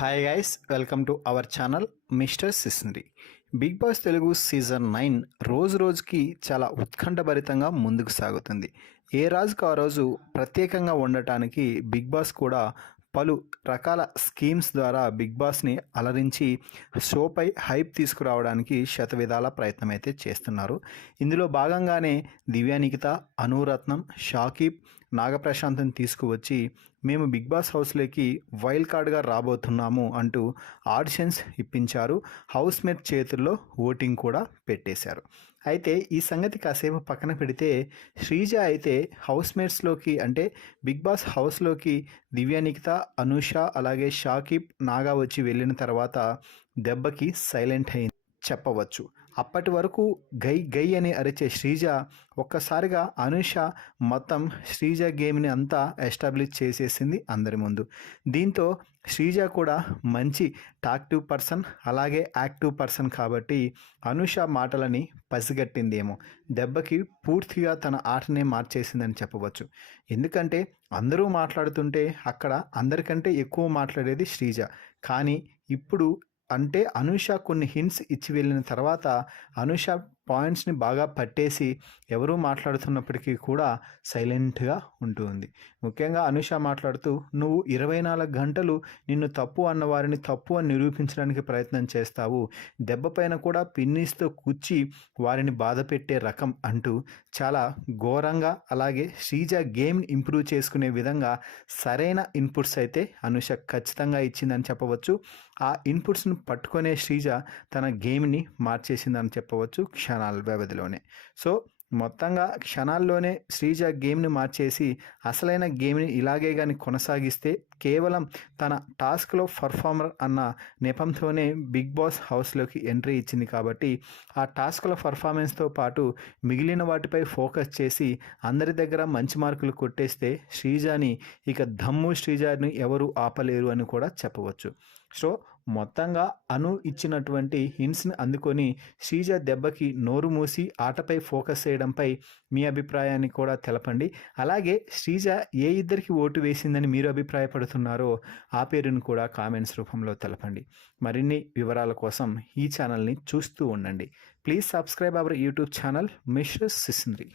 Hi guys, welcome to our channel mister Sisindri. Bigg Boss Telugu season 9 రోజు రోజుకి చాలా ఉత్కంఠభరితంగా ముందుకు సాగుతుంది. ఏ రాజుకు ఆ రోజు ప్రత్యేకంగా ఉండటానికి బిగ్ బాస్ కూడా పలు రకాల స్కీమ్స్ ద్వారా బిగ్ బాస్ని అలరించి షోపై హైప్ తీసుకురావడానికి శతవిధాల ప్రయత్నం అయితే చేస్తున్నారు. ఇందులో భాగంగానే దివ్యానికిత, అనురత్నం, షాకీబ్, నాగప్రశాంత్ని తీసుకువచ్చి మేము బిగ్ బాస్ హౌస్లోకి వైల్డ్ కార్డ్గా రాబోతున్నాము అంటూ ఆడిషన్స్ ఇప్పించారు. హౌస్మేట్ చేతుల్లో ఓటింగ్ కూడా పెట్టేశారు. అయితే ఈ సంగతి కాసేపు పక్కన పెడితే శ్రీజ అయితే హౌస్మేట్స్లోకి అంటే బిగ్ బాస్ హౌస్లోకి దివ్యానికిత, అనూష అలాగే షాకీబ్, నాగా వచ్చి వెళ్ళిన తర్వాత దెబ్బకి సైలెంట్ అయింది చెప్పవచ్చు. అప్పటి వరకు గై గై అని అరిచే శ్రీజ ఒక్కసారిగా అనూష మొత్తం శ్రీజ గేమ్ని అంతా ఎస్టాబ్లిష్ చేసేసింది అందరి ముందు. దీంతో శ్రీజ కూడా మంచి టాక్టివ్ పర్సన్ అలాగే యాక్టివ్ పర్సన్ కాబట్టి అనూష మాటలని పసిగట్టిందేమో, దెబ్బకి పూర్తిగా తన ఆటనే మార్చేసిందని చెప్పవచ్చు. ఎందుకంటే అందరూ మాట్లాడుతుంటే అక్కడ అందరికంటే ఎక్కువ మాట్లాడేది శ్రీజ. కానీ ఇప్పుడు అంటే అనూష కొన్ని హింట్స్ ఇచ్చి వెళ్ళిన తర్వాత అనూష పాయింట్స్ని బాగా పట్టేసి ఎవరూ మాట్లాడుతున్నప్పటికీ కూడా సైలెంట్గా ఉంటుంది. ముఖ్యంగా అనూష మాట్లాడుతూ నువ్వు 24 గంటలు నిన్ను తప్పు అన్న వారిని తప్పు అని నిరూపించడానికి ప్రయత్నం చేస్తావు, దెబ్బ పైన కూడా పిన్నీస్తో కూర్చి వారిని బాధ పెట్టే రకం అంటూ చాలా ఘోరంగా అలాగే శ్రీజ గేమ్ని ఇంప్రూవ్ చేసుకునే విధంగా సరైన ఇన్పుట్స్ అయితే అనూష ఖచ్చితంగా ఇచ్చిందని చెప్పవచ్చు. ఆ ఇన్పుట్స్ని పట్టుకునే శ్రీజ తన గేమ్ని మార్చేసిందని చెప్పవచ్చు క్షణాల వ్యవధిలోనే. సో మొత్తంగా క్షణాల్లోనే శ్రీజ గేమ్ని మార్చేసి అసలైన గేమ్ని ఇలాగే కానీ కొనసాగిస్తే కేవలం తన టాస్క్లో పర్ఫార్మర్ అన్న నెపంతోనే బిగ్ బాస్ హౌస్లోకి ఎంట్రీ ఇచ్చింది కాబట్టి ఆ టాస్క్ల పర్ఫార్మెన్స్తో పాటు మిగిలిన వాటిపై ఫోకస్ చేసి అందరి దగ్గర మంచి మార్కులు కొట్టేస్తే శ్రీజని ఇక దమ్ము శ్రీజని ఎవరు ఆపలేరు అని కూడా చెప్పవచ్చు. సో మొత్తంగా అను ఇచ్చినటువంటి హింట్స్ని అందుకొని శ్రీజ దెబ్బకి నోరు మూసి ఆటపై ఫోకస్ చేయడంపై మీ అభిప్రాయాన్ని కూడా తెలపండి. అలాగే శ్రీజ ఏ ఇద్దరికి ఓటు వేసిందని మీరు అభిప్రాయపడుతున్నారో ఆ పేరును కూడా కామెంట్స్ రూపంలో తెలపండి. మరిన్ని వివరాల కోసం ఈ ఛానల్ని చూస్తూ ఉండండి. Please subscribe our YouTube channel mister సిసింద్రి.